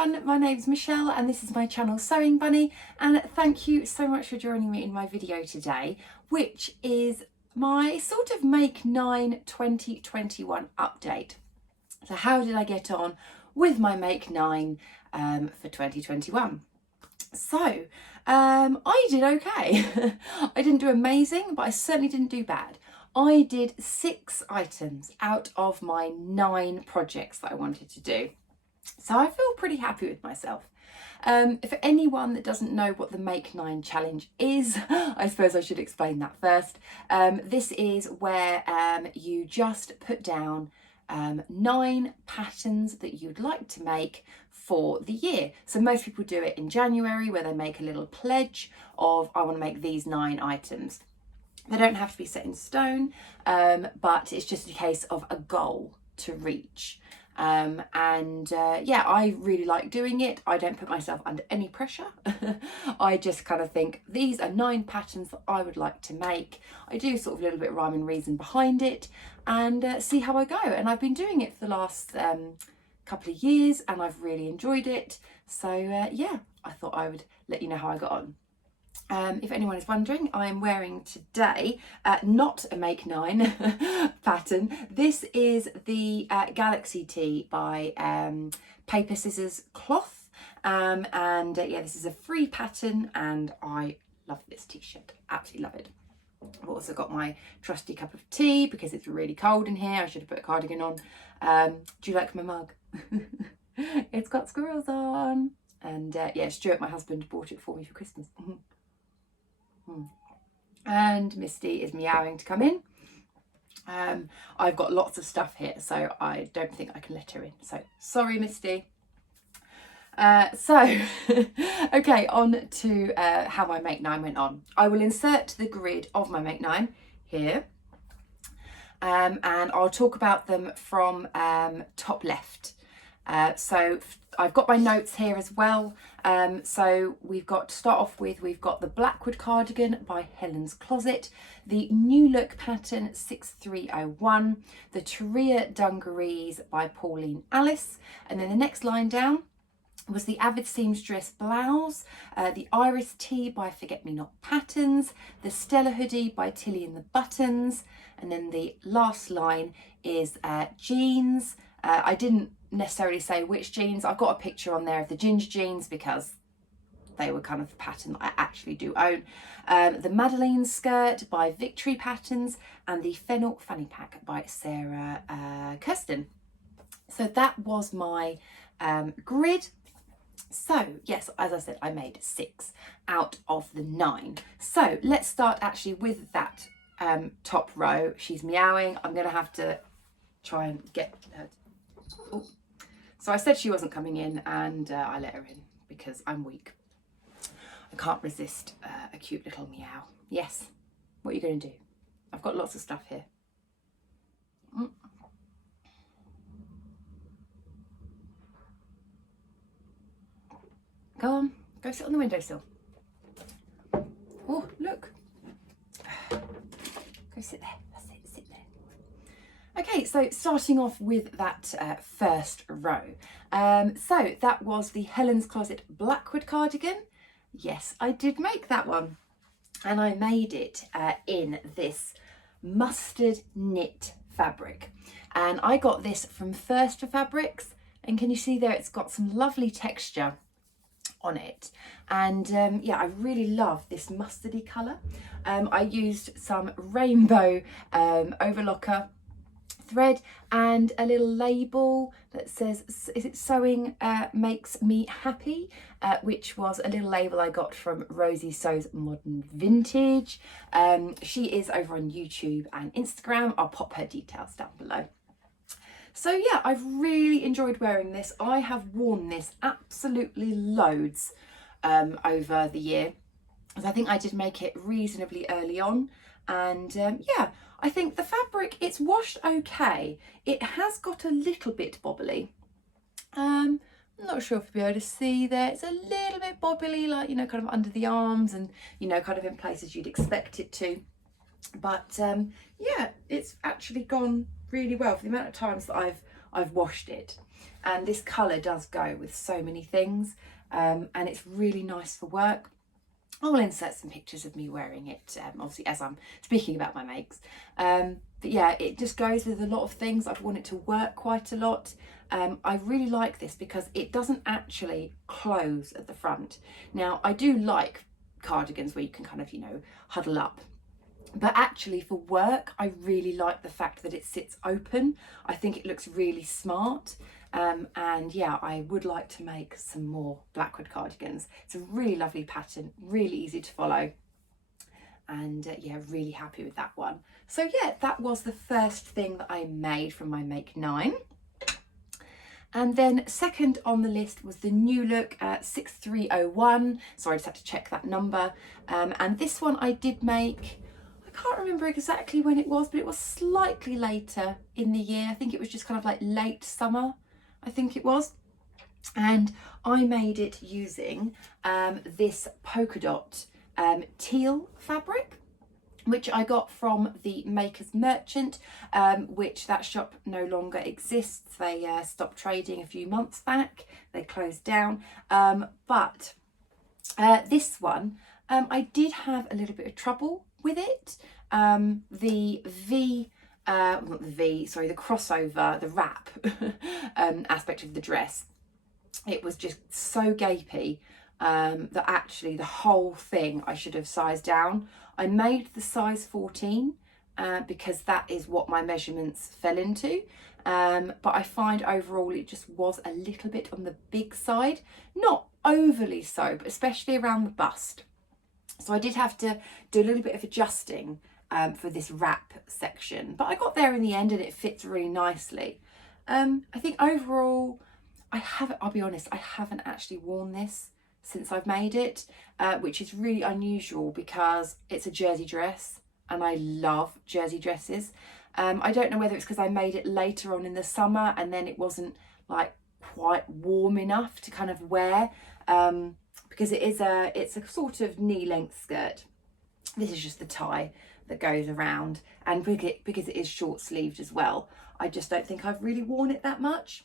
everyone, my name's Michelle and this is my channel Sewing Bunny, and thank you so much for joining me in my video today, which is my sort of Make 9 2021 update. So how did I get on with my Make 9 for 2021? So I did okay. I didn't do amazing, but I certainly didn't do bad. I did 6 items out of my 9 projects that I wanted to do. So I feel pretty happy with myself. For anyone that doesn't know what the Make 9 challenge is, I suppose I should explain that first. This is where you just put down 9 patterns that you'd like to make for the year. So most people do it in January, where they make a little pledge of, I want to make these 9 items. They don't have to be set in stone, but it's just a case of a goal to reach. Yeah, I really like doing it. I don't put myself under any pressure. I just kind of think these are 9 patterns that I would like to make. I do sort of a little bit of rhyme and reason behind it and see how I go. And I've been doing it for the last couple of years and I've really enjoyed it. So yeah, I thought I would let you know how I got on. If anyone is wondering, I am wearing today not a Make 9 pattern. This is the Galaxy Tee by Paper Scissors Cloth, yeah, this is a free pattern and I love this t-shirt, absolutely love it. I've also got my trusty cup of tea because it's really cold in here. I should have put a cardigan on. Do you like my mug? It's got squirrels on, and yeah, Stuart, my husband, bought it for me for Christmas. And Misty is meowing to come in. I've got lots of stuff here, so I don't think I can let her in. So sorry, Misty. Okay, on to how my Make 9 went on. I will insert the grid of my Make 9 here. And I'll talk about them from top left. So I've got my notes here as well. So we've got, to start off with, we've got the Blackwood cardigan by Helen's Closet, the New Look pattern 6301, the Turia Dungarees by Pauline Alice, and then the next line down was the Avid Seamstress blouse, the Iris Tee by Forget Me Not Patterns, the Stella Hoodie by Tilly and the Buttons, and then the last line is jeans. I didn't necessarily say which jeans. I've got a picture on there of the ginger jeans because they were kind of the pattern that I actually do own. The Madeleine skirt by Victory Patterns and the Fennel fanny pack by Sarah Kirsten. So that was my grid. So yes, as I said, I made 6 out of the 9. So let's start actually with that top row. She's meowing. I'm going to have to try and get her. Oh. So I said she wasn't coming in and I let her in because I'm weak. I can't resist a cute little meow. Yes, what are you going to do? I've got lots of stuff here. Go on, go sit on the windowsill. Oh, look. Go sit there. That's it, sit there. Okay, so starting off with that first row. So that was the Helen's Closet Blackwood cardigan. Yes, I did make that one. And I made it in this mustard knit fabric. And I got this from First for Fabrics. And can you see there, it's got some lovely texture on it. And yeah, I really love this mustardy colour. I used some rainbow overlocker thread and a little label that says, is it sewing makes me happy, which was a little label I got from Rosie Sews Modern Vintage. She is over on YouTube and Instagram. I'll pop her details down below. So yeah, I've really enjoyed wearing this. I have worn this absolutely loads over the year, as I think I did make it reasonably early on. And yeah, I think the fabric, it's washed okay. It has got a little bit bobbly. I'm not sure if you'll be able to see there. It's a little bit bobbly, like, you know, kind of under the arms and, you know, kind of in places you'd expect it to. But yeah, it's actually gone really well for the amount of times that I've washed it. and this colour does go with so many things, and it's really nice for work. I'll insert some pictures of me wearing it, obviously, as I'm speaking about my makes. But yeah, it just goes with a lot of things. I'd want it to work quite a lot. I really like this because it doesn't actually close at the front. Now, I do like cardigans where you can kind of, you know, huddle up. But actually for work, I really like the fact that it sits open. I think it looks really smart. And yeah, I would like to make some more Blackwood cardigans. It's a really lovely pattern, really easy to follow. And yeah, really happy with that one. So yeah, that was the first thing that I made from my Make 9. And then second on the list was the New Look 6301. Sorry, I just had to check that number. And this one I did make, I can't remember exactly when it was, but it was slightly later in the year. I think it was just kind of like late summer, I think it was. And I made it using this polka dot teal fabric, which I got from the Maker's Merchant, which that shop no longer exists. They stopped trading a few months back. They closed down. But this one, I did have a little bit of trouble with it. The crossover, the wrap aspect of the dress, it was just so gapey that actually the whole thing I should have sized down. I made the size 14 because that is what my measurements fell into. But I find overall it just was a little bit on the big side, not overly so, but especially around the bust. So I did have to do a little bit of adjusting for this wrap section, but I got there in the end and it fits really nicely. I think overall, I'll be honest, I haven't actually worn this since I've made it, which is really unusual because it's a jersey dress and I love jersey dresses. I don't know whether it's because I made it later on in the summer and then it wasn't like quite warm enough to kind of wear, because it's a sort of knee-length skirt. This is just the tie that goes around, and because it is short-sleeved as well, I just don't think I've really worn it that much.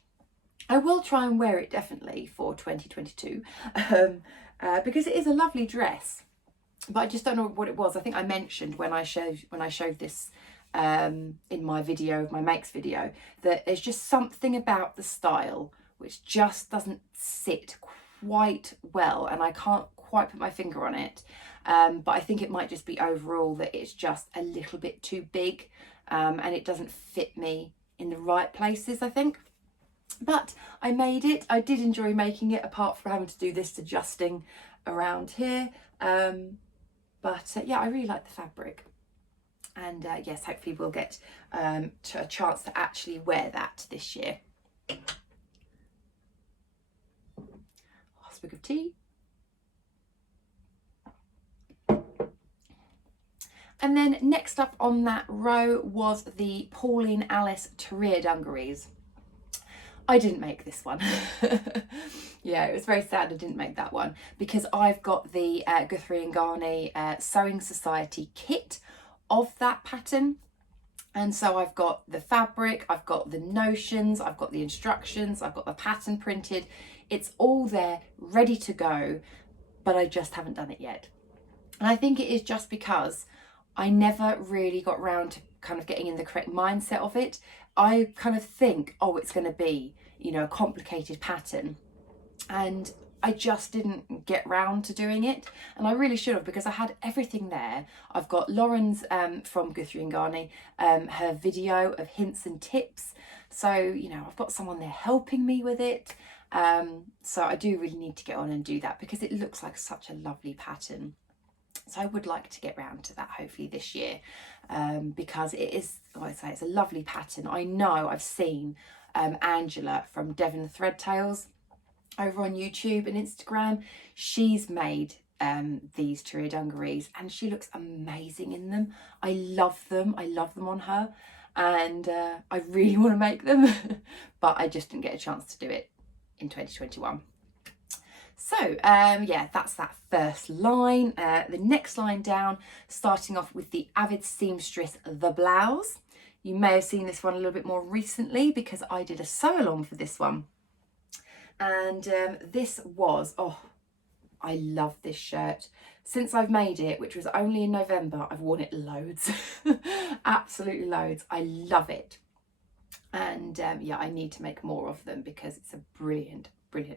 I will try and wear it definitely for 2022 because it is a lovely dress, but I just don't know what it was. I think I mentioned when I showed this in my video, my makes video, that there's just something about the style which just doesn't sit quite well, and I can't quite put my finger on it. But I think it might just be overall that it's just a little bit too big, and it doesn't fit me in the right places, I think. But I made it. I did enjoy making it, apart from having to do this adjusting around here. But yeah, I really like the fabric. And yes, hopefully we'll get a chance to actually wear that this year. Swig of tea. And then next up on that row was the Pauline Alice Terreer Dungarees. I didn't make this one. Yeah, it was very sad I didn't make that one because I've got the Guthrie & Garney Sewing Society kit of that pattern. And so I've got the fabric, I've got the notions, I've got the instructions, I've got the pattern printed. It's all there, ready to go, but I just haven't done it yet. And I think it is just because I never really got round to kind of getting in the correct mindset of it. I kind of think, oh, it's going to be, you know, a complicated pattern. And I just didn't get round to doing it. And I really should have, because I had everything there. I've got Lauren's from Guthrie & Garney, her video of hints and tips. So, you know, I've got someone there helping me with it. So I do really need to get on and do that because it looks like such a lovely pattern. So I would like to get round to that hopefully this year, because it is, like I say, it's a lovely pattern. I know I've seen Angela from Devon Thread Tales over on YouTube and Instagram. She's made these Terreer Dungarees and she looks amazing in them. I love them. I love them on her, and I really want to make them, but I just didn't get a chance to do it in 2021. So yeah, that's that first line. The next line down, starting off with the Avid Seamstress, the Blouse. You may have seen this one a little bit more recently because I did a sew along for this one. And this was, oh, I love this shirt. Since I've made it, which was only in November, I've worn it loads. Absolutely loads. I love it. And yeah, I need to make more of them because it's a brilliant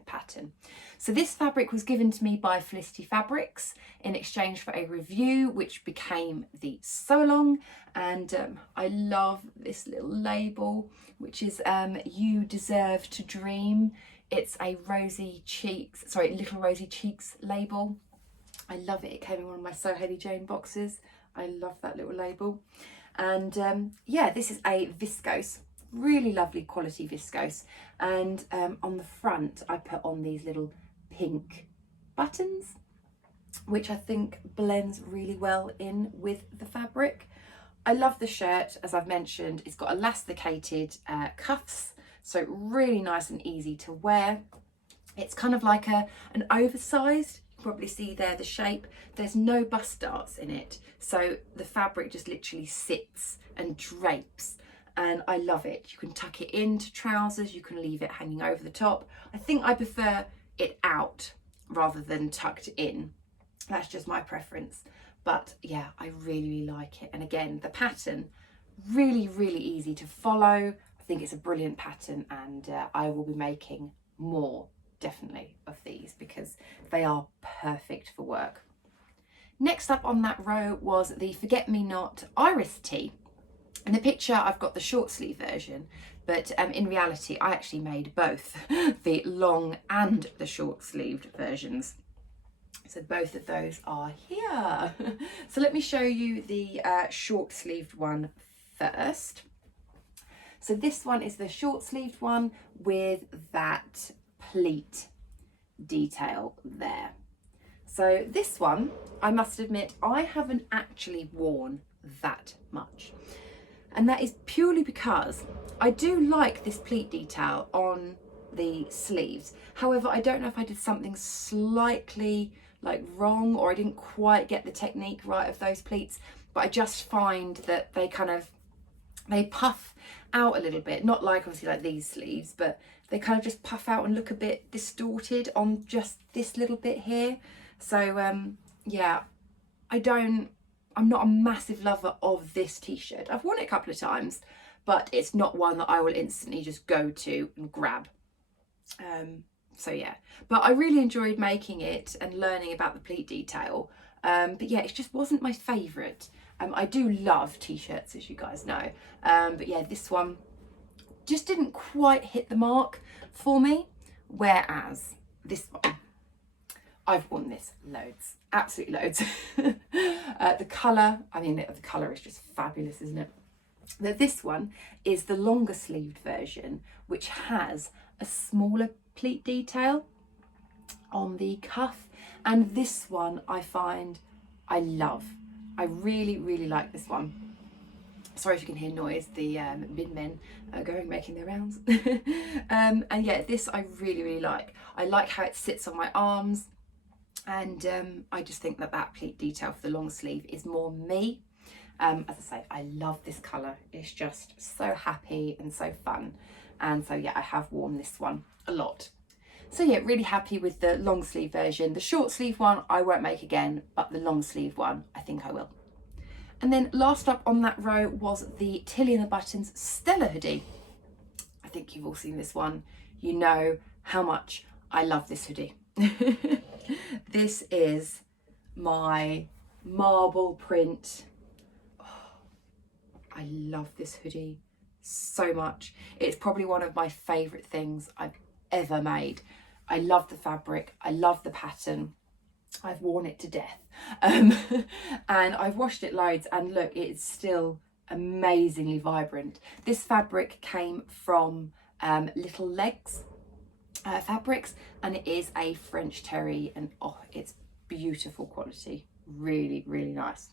pattern. So this fabric was given to me by Felicity Fabrics in exchange for a review, which became the sew along. And I love this little label, which is You Deserve to Dream. It's a little rosy cheeks label. I love it. It came in one of my So Heady Jane boxes. I love that little label. And yeah, this is a viscose, really lovely quality viscose. And on the front, I put on these little pink buttons, which I think blends really well in with the fabric. I love the shirt, as I've mentioned. It's got elasticated cuffs, so really nice and easy to wear. It's kind of like an oversized, you can probably see there the shape. There's no bust darts in it, so the fabric just literally sits and drapes, and I love it. You can tuck it into trousers, you can leave it hanging over the top. I think I prefer it out rather than tucked in. That's just my preference. But yeah, I really like it. And again, the pattern, really easy to follow. I think it's a brilliant pattern, and I will be making more, definitely, of these because they are perfect for work. Next up on that row was the Forget Me Not Iris tee. In the picture, I've got the short sleeve version, but in reality, I actually made both the long and the short sleeved versions. So both of those are here. So let me show you the short sleeved one first. So this one is the short sleeved one with that pleat detail there. So this one, I must admit, I haven't actually worn that much. And that is purely because I do like this pleat detail on the sleeves. However, I don't know if I did something slightly like wrong, or I didn't quite get the technique right of those pleats, but I just find that they puff out a little bit, not like obviously like these sleeves, but they kind of just puff out and look a bit distorted on just this little bit here. So yeah, I'm not a massive lover of this t-shirt. I've worn it a couple of times, but it's not one that I will instantly just go to and grab. So yeah, but I really enjoyed making it and learning about the pleat detail. But yeah, it just wasn't my favourite. I do love t-shirts, as you guys know. But yeah, this one just didn't quite hit the mark for me. Whereas this one, I've worn this loads, absolutely loads. The colour, I mean, the colour is just fabulous, isn't it? But this one is the longer sleeved version, which has a smaller pleat detail on the cuff, and this one I find I love. I really like this one. Sorry if you can hear noise, the bin men are making their rounds. And yeah, this I really like. I like how it sits on my arms, and I just think that pleat detail for the long sleeve is more me. As I say, I love this colour. It's just so happy and so fun. And so yeah, I have worn this one a lot. So yeah, really happy with the long sleeve version. The short sleeve one I won't make again, but the long sleeve one I think I will. And then last up on that row was the Tilly and the Buttons Stella hoodie. I think you've all seen this one. You know how much I love this hoodie. This is my marble print. Oh, I love this hoodie so much. It's probably one of my favourite things I've ever made. I love the fabric, I love the pattern. I've worn it to death, and I've washed it loads, and look, it's still amazingly vibrant. This fabric came from Little Legs Fabrics, and it is a French terry, and oh, it's beautiful quality, really nice.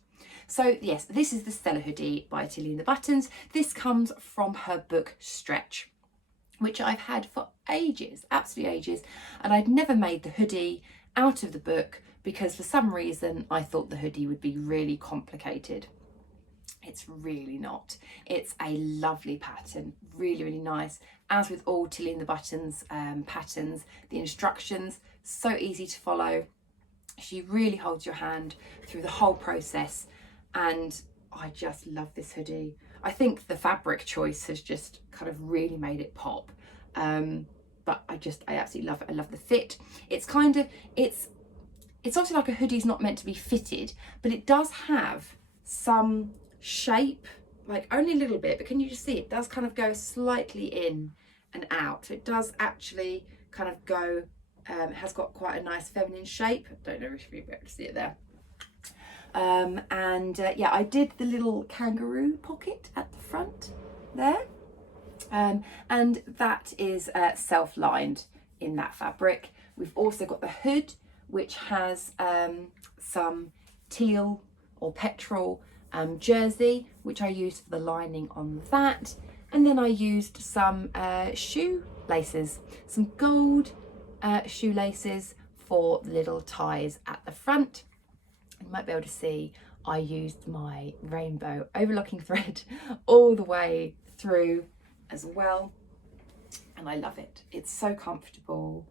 So yes, this is the Stella hoodie by Tilly and the Buttons. This comes from her book Stretch, which I've had for ages, absolutely ages, and I'd never made the hoodie out of the book because for some reason I thought the hoodie would be really complicated. It's really not. It's a lovely pattern, really, really nice. As with all Tilly and the Buttons patterns, the instructions, so easy to follow. She really holds your hand through the whole process, and I just love this hoodie. I think the fabric choice has just kind of really made it pop. But I absolutely love it. I love the fit. It's obviously like a hoodie's not meant to be fitted, but it does have some shape, like only a little bit, but can you just see it does kind of go slightly in and out. So it does actually kind of go, it has got quite a nice feminine shape. I don't know if you'll be able to see it there. Yeah, I did the little kangaroo pocket at the front there. And that is self-lined in that fabric. We've also got the hood, which has some teal or petrol jersey, which I used for the lining on that. And then I used some shoelaces, some gold shoelaces for the little ties at the front. You might be able to see I used my rainbow overlocking thread all the way through as well, and I love it. It's so comfortable,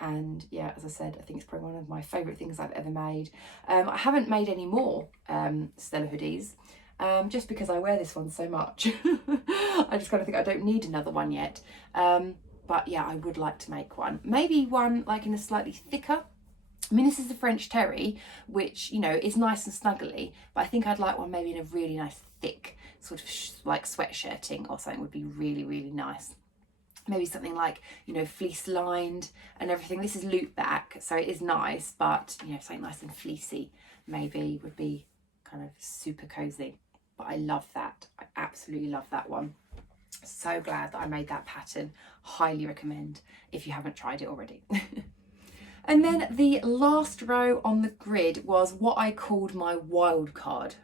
and yeah, as I said, I think it's probably one of my favourite things I've ever made. I haven't made any more Stella hoodies just because I wear this one so much. I just kind of think I don't need another one yet, but yeah, I would like to make one, maybe one like in a slightly thicker. I mean, this is the French terry, which, you know, is nice and snuggly, but I think I'd like one maybe in a really nice thick sort of like sweatshirting or something would be really, really nice. Maybe something like, you know, fleece lined and everything. This is loop back, so it is nice, but, you know, something nice and fleecy maybe would be kind of super cozy. But I love that. I absolutely love that one. So glad that I made that pattern. Highly recommend if you haven't tried it already. And then the last row on the grid was what I called my wildcard,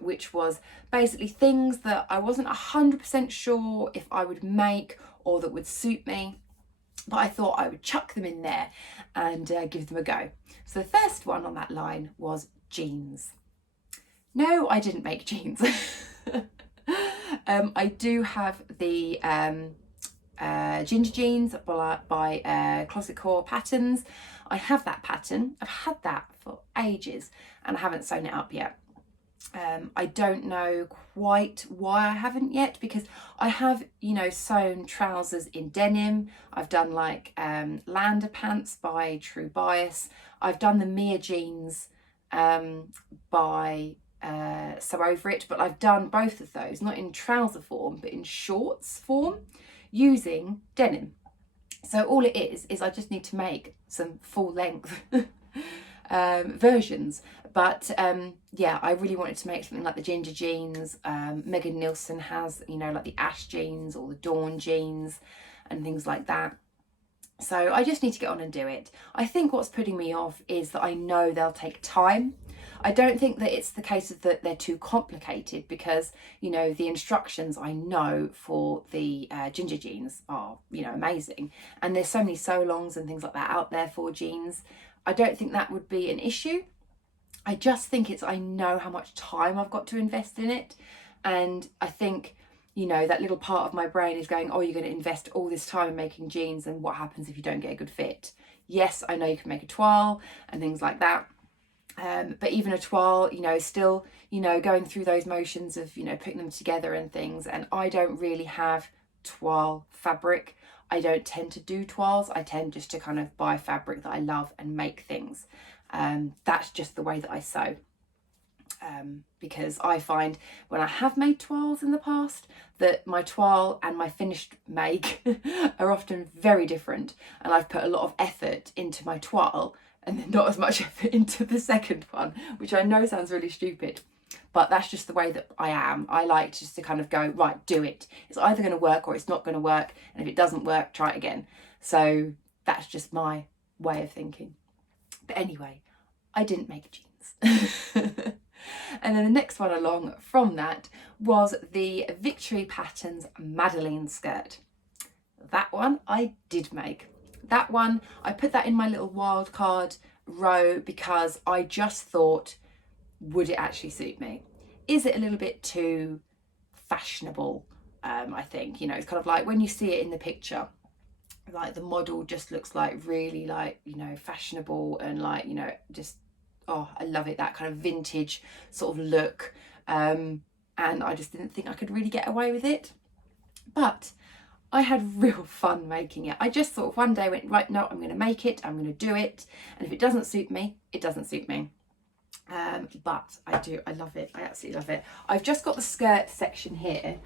which was basically things that I wasn't 100% sure if I would make or that would suit me, but I thought I would chuck them in there and give them a go. So the first one on that line was jeans. No, I didn't make jeans. I do have the ginger jeans by Closet Core Patterns. I have that pattern. I've had that for ages and I haven't sewn it up yet. I don't know quite why I haven't yet, because I have, you know, sewn trousers in denim. I've done like Lander pants by True Bias. I've done the Mia jeans by Sew Over It, but I've done both of those, not in trouser form, but in shorts form, using denim. So all it is I just need to make some full length versions. But yeah, I really wanted to make something like the ginger jeans. Megan Nielsen has, you know, like the ash jeans or the dawn jeans and things like that. So I just need to get on and do it. I think what's putting me off is that I know they'll take time. I don't think that it's the case of that they're too complicated, because, you know, the instructions I know for the ginger jeans are, you know, amazing. And there's so many sew-alongs and things like that out there for jeans. I don't think that would be an issue. I just think I know how much time I've got to invest in it. And I think, you know, that little part of my brain is going, oh, you're going to invest all this time in making jeans, and what happens if you don't get a good fit? Yes, I know you can make a toile and things like that. But even a toile, you know, still, you know, going through those motions of, you know, putting them together and things. And I don't really have toile fabric. I don't tend to do toiles. I tend just to kind of buy fabric that I love and make things. That's just the way that I sew. Because I find when I have made toiles in the past that my toile and my finished make are often very different, and I've put a lot of effort into my toile and then not as much effort into the second one, which I know sounds really stupid, but that's just the way that I am. I like just to kind of go, right, do it. It's either going to work or it's not going to work, and if it doesn't work, try it again. So that's just my way of thinking. But anyway, I didn't make jeans. And then the next one along from that was the Victory Patterns Madeleine skirt. That one I did make. That one, I put that in my little wildcard row because I just thought, would it actually suit me? is it a little bit too fashionable? I think, you know, it's kind of like when you see it in the picture, like the model just looks like really like, you know, fashionable and like, you know, just, oh, I love it, that kind of vintage sort of look. And I just didn't think I could really get away with it. But I had real fun making it. I just sort of one day went, right, no, I'm going to make it, I'm going to do it. And if it doesn't suit me, it doesn't suit me. But I love it. I absolutely love it. I've just got the skirt section here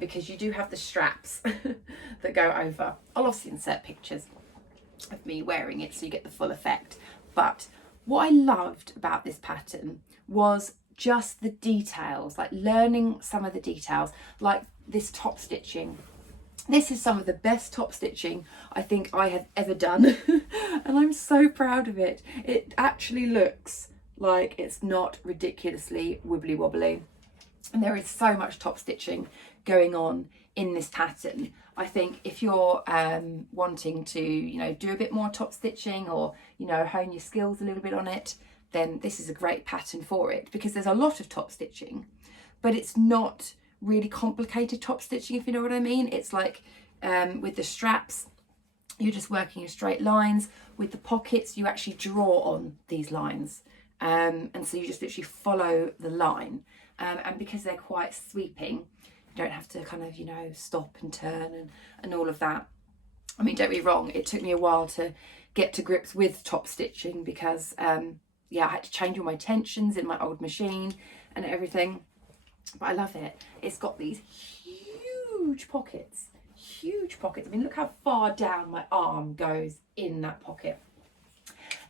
because you do have the straps that go over. I'll obviously insert pictures of me wearing it so you get the full effect. But what I loved about this pattern was just the details, like learning some of the details, like this top stitching. This is some of the best top stitching I think I have ever done. And I'm so proud of it. It actually looks like it's not ridiculously wibbly wobbly. And there is so much top stitching going on in this pattern. I think if you're wanting to, you know, do a bit more top stitching or, you know, hone your skills a little bit on it, then this is a great pattern for it, because there's a lot of top stitching, but it's not really complicated top stitching, if you know what I mean. It's like with the straps, you're just working in straight lines. With the pockets, you actually draw on these lines. And so you just literally follow the line. And because they're quite sweeping, you don't have to kind of, you know, stop and turn and all of that. I mean, don't be wrong, it took me a while to get to grips with top stitching because, yeah, I had to change all my tensions in my old machine and everything. But I love it. It's got these huge pockets. I mean, look how far down my arm goes in that pocket.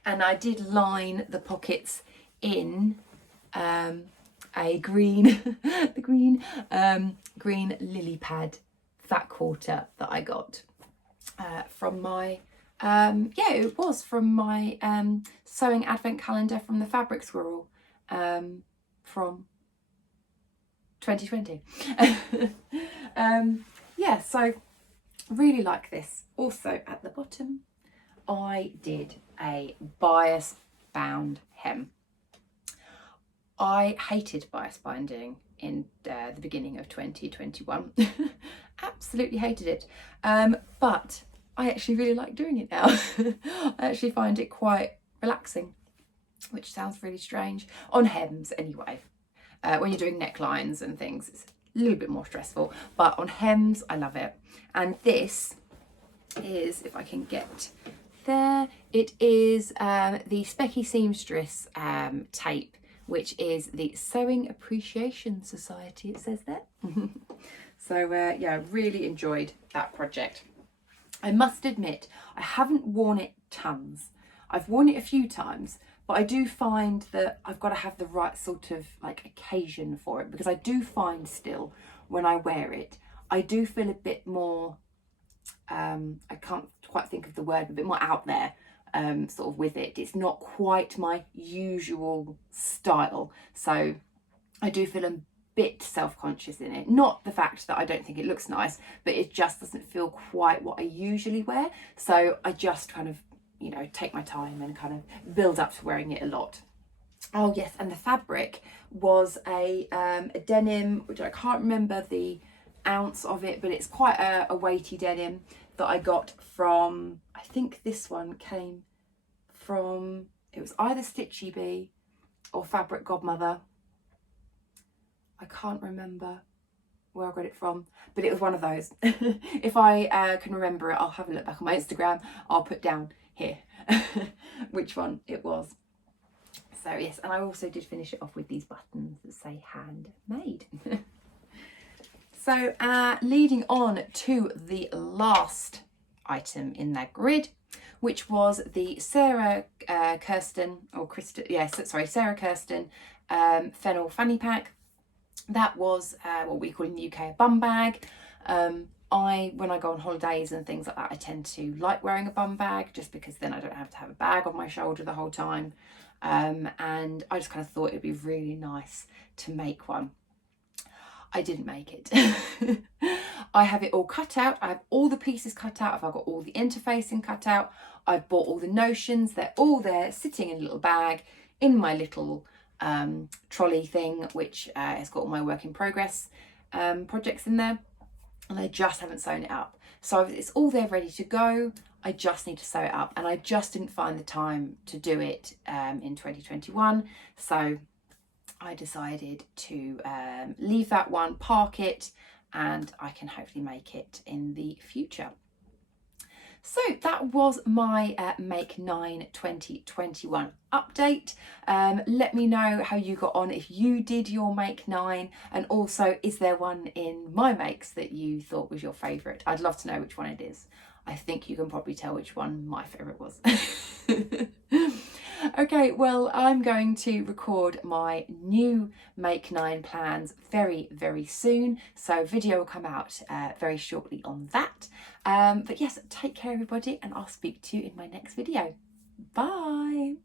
And I did line the pockets in a green, green lily pad fat quarter that I got from my, yeah, it was from my sewing advent calendar from the Fabric Squirrel from 2020. Yeah, so really like this. Also at the bottom, I did a bias bound hem. I hated bias binding in the beginning of 2021. Absolutely hated it. But I actually really like doing it now. I actually find it quite relaxing, which sounds really strange. On hems anyway. When you're doing necklines and things, it's a little bit more stressful, but on hems, I love it. And this is, if I can get there, it is the Specky Seamstress tape, which is the Sewing Appreciation Society, it says there. So yeah, really enjoyed that project. I must admit, I haven't worn it tons. I've worn it a few times, but I do find that I've got to have the right sort of like occasion for it, because I do find still when I wear it, I do feel a bit more, I can't quite think of the word, a bit more out there sort of with it. It's not quite my usual style. So I do feel a bit self-conscious in it. Not the fact that I don't think it looks nice, but it just doesn't feel quite what I usually wear. So I just kind of, you know, take my time and kind of build up to wearing it a lot. Oh yes, and the fabric was a denim, which I can't remember the ounce of it, but it's quite a weighty denim that I got from, I think this one came from, it was either Stitchy Bee or Fabric Godmother. I can't remember where I got it from, but it was one of those. If I can remember it, I'll have a look back on my Instagram. I'll put down here which one it was. So yes, and I also did finish it off with these buttons that say handmade. So leading on to the last item in that grid, which was the Sarah Kirsten Fennel Fanny Pack. That was what we call in the UK a bum bag. When I go on holidays and things like that, I tend to like wearing a bum bag, just because then I don't have to have a bag on my shoulder the whole time. And I just kind of thought it'd be really nice to make one. I didn't make it. I have it all cut out. I have all the pieces cut out. I've got all the interfacing cut out. I've bought all the notions. They're all there sitting in a little bag in my little trolley thing, which has got all my work in progress projects in there, and I just haven't sewn it up. So it's all there ready to go. I just need to sew it up, and I just didn't find the time to do it in 2021. So I decided to leave that one, park it, and I can hopefully make it in the future. So that was my Make 9 2021 update. Let me know how you got on, if you did your Make 9, and also is there one in my makes that you thought was your favourite? I'd love to know which one it is. I think you can probably tell which one my favourite was. Okay, well, I'm going to record my new Make 9 plans very, very soon. So video will come out very shortly on that. But yes, take care everybody, and I'll speak to you in my next video. Bye.